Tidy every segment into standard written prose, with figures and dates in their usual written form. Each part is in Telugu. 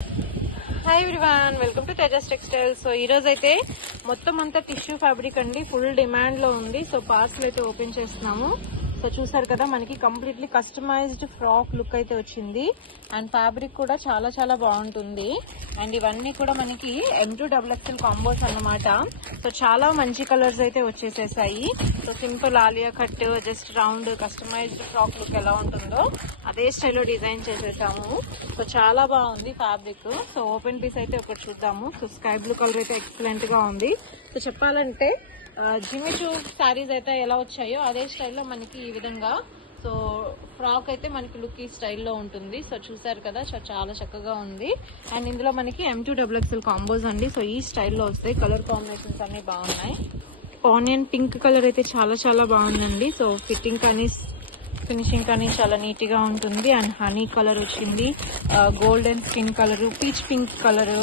Hi everyone, welcome to Tejas textiles. So ఈ రోజు అయితే మొత్తం అంతా టిష్యూ ఫ్యాబ్రిక్ అండి, ఫుల్ డిమాండ్ లో ఉంది. సో పార్సల్ అయితే ఓపెన్ చేస్తున్నాము. సో చూసారు కదా, మనకి కంప్లీట్లీ కస్టమైజ్డ్ ఫ్రాక్ లుక్ అయితే వచ్చింది. అండ్ ఫ్యాబ్రిక్ కూడా చాలా చాలా బాగుంటుంది. అండ్ ఇవన్నీ కూడా మనకి M2XXL కాంబోస్ అన్నమాట. సో చాలా మంచి కలర్స్ అయితే వచ్చేసేసాయి. So simple Alia cut, just round customised frock look ఎలా ఉంటుందో అదే స్టైల్లో డిజైన్ చేసేసాము. సో చాలా బాగుంది ఫ్యాబ్రిక్. సో ఓపెన్ పీస్ అయితే ఒకటి చూద్దాము. సో స్కై బ్లూ కలర్ అయితే ఎక్సలెంట్ గా ఉంది. సో చెప్పాలంటే జిమిచూ శారీస్ అయితే ఎలా వచ్చాయో అదే స్టైల్లో మనకి ఈ విధంగా సో ఫ్రాక్ అయితే మనకి లుక్ ఈ స్టైల్లో ఉంటుంది. సో చూసారు కదా, చాలా చక్కగా ఉంది. అండ్ ఇందులో మనకి M2XXL కాంబోస్ అండి. సో ఈ స్టైల్లో వస్తాయి. కలర్ కాంబినేషన్స్ అన్ని బాగున్నాయి. ఆనియన్ పింక్ కలర్ అయితే చాలా చాలా బాగుందండి. సో ఫిట్టింగ్ కానీ ఫినిషింగ్ కానీ చాలా నీట్ గా ఉంటుంది. అండ్ హనీ కలర్ వచ్చింది, golden skin colour, peach pink colour,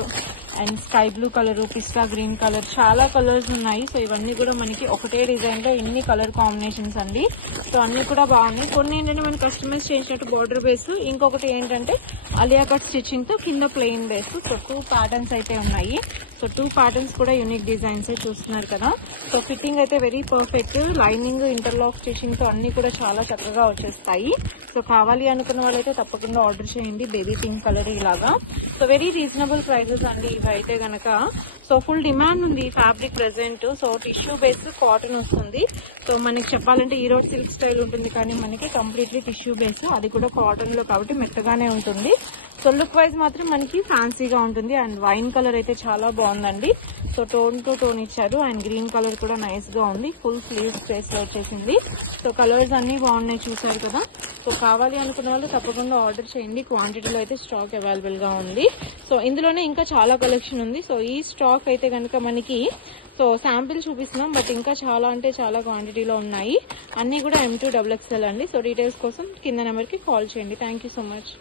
and sky blue colour, pista green colour, చాలా కలర్స్ ఉన్నాయి. సో ఇవన్నీ కూడా మనకి ఒకటే డిజైన్ లో ఇన్ని కలర్ కాంబినేషన్స్ అండి. సో అన్ని కూడా బాగున్నాయి. కొన్ని ఏంటంటే మనం కస్టమైజ్ చేసినట్టు బార్డర్ బేస్, ఇంకొకటి ఏంటంటే అలియా కట్ స్టిచ్చింగ్ తో కింద ప్లెయిన్ బేస్. సో 2 ప్యాటర్న్స్ అయితే ఉన్నాయి. సో 2 ప్యాటర్న్స్ కూడా యూనిక్ డిజైన్స్ చూస్తున్నారు కదా. సో ఫిట్టింగ్ అయితే very perfect. Lining, interlock stitching తో అన్ని కూడా చాలా చక్కగా వచ్చేస్తాయి. సో కావాలి అనుకున్న వాళ్ళైతే తప్పకుండా ఆర్డర్ చేయండి. బేబీ పింక్ కలర్ ఇలాగా. సో వెరీ రీజనబుల్ ప్రైజెస్ అండి ఇవి అయితే గనక. సో ఫుల్ డిమాండ్ ఉంది ఈ fabric present. So tissue base cotton వస్తుంది. సో మనకి చెప్పాలంటే ఈ రోడ్ సిల్క్ స్టైల్ ఉంటుంది, కానీ మనకి కంప్లీట్లీ టిష్యూ బేస్, అది కూడా కాటన్ లో కాబట్టి మెత్తగానే ఉంటుంది. సో లుక్ వైజ్ మాత్రం మనకి ఫ్యాన్సీగా ఉంటుంది. అండ్ వైన్ కలర్ అయితే చాలా బాగుందండి. సో టోన్ టు టోన్ ఇచ్చారు. అండ్ గ్రీన్ కలర్ కూడా నైస్ గా ఉంది. ఫుల్ స్లీవ్ స్పేస్ లో వచ్చేసింది. సో కలర్స్ అన్ని బాగున్నాయి, చూసారు కదా. సో కావాలి అనుకున్న వాళ్ళు తప్పకుండా ఆర్డర్ చేయండి. క్వాంటిటీలో అయితే స్టాక్ అవైలబుల్ గా ఉంది. సో ఇందులోనే ఇంకా చాలా కలెక్షన్ ఉంది. సో ఈ స్టాక్ అయితే కనుక మనకి సో శాంపిల్ చూపిస్తున్నాం, బట్ ఇంకా చాలా అంటే చాలా క్వాంటిటీలో ఉన్నాయి. అన్ని కూడా M2XXL అండి. సో డీటెయిల్స్ కోసం కింద నెంబర్ కి కాల్ చేయండి. Thank you so much.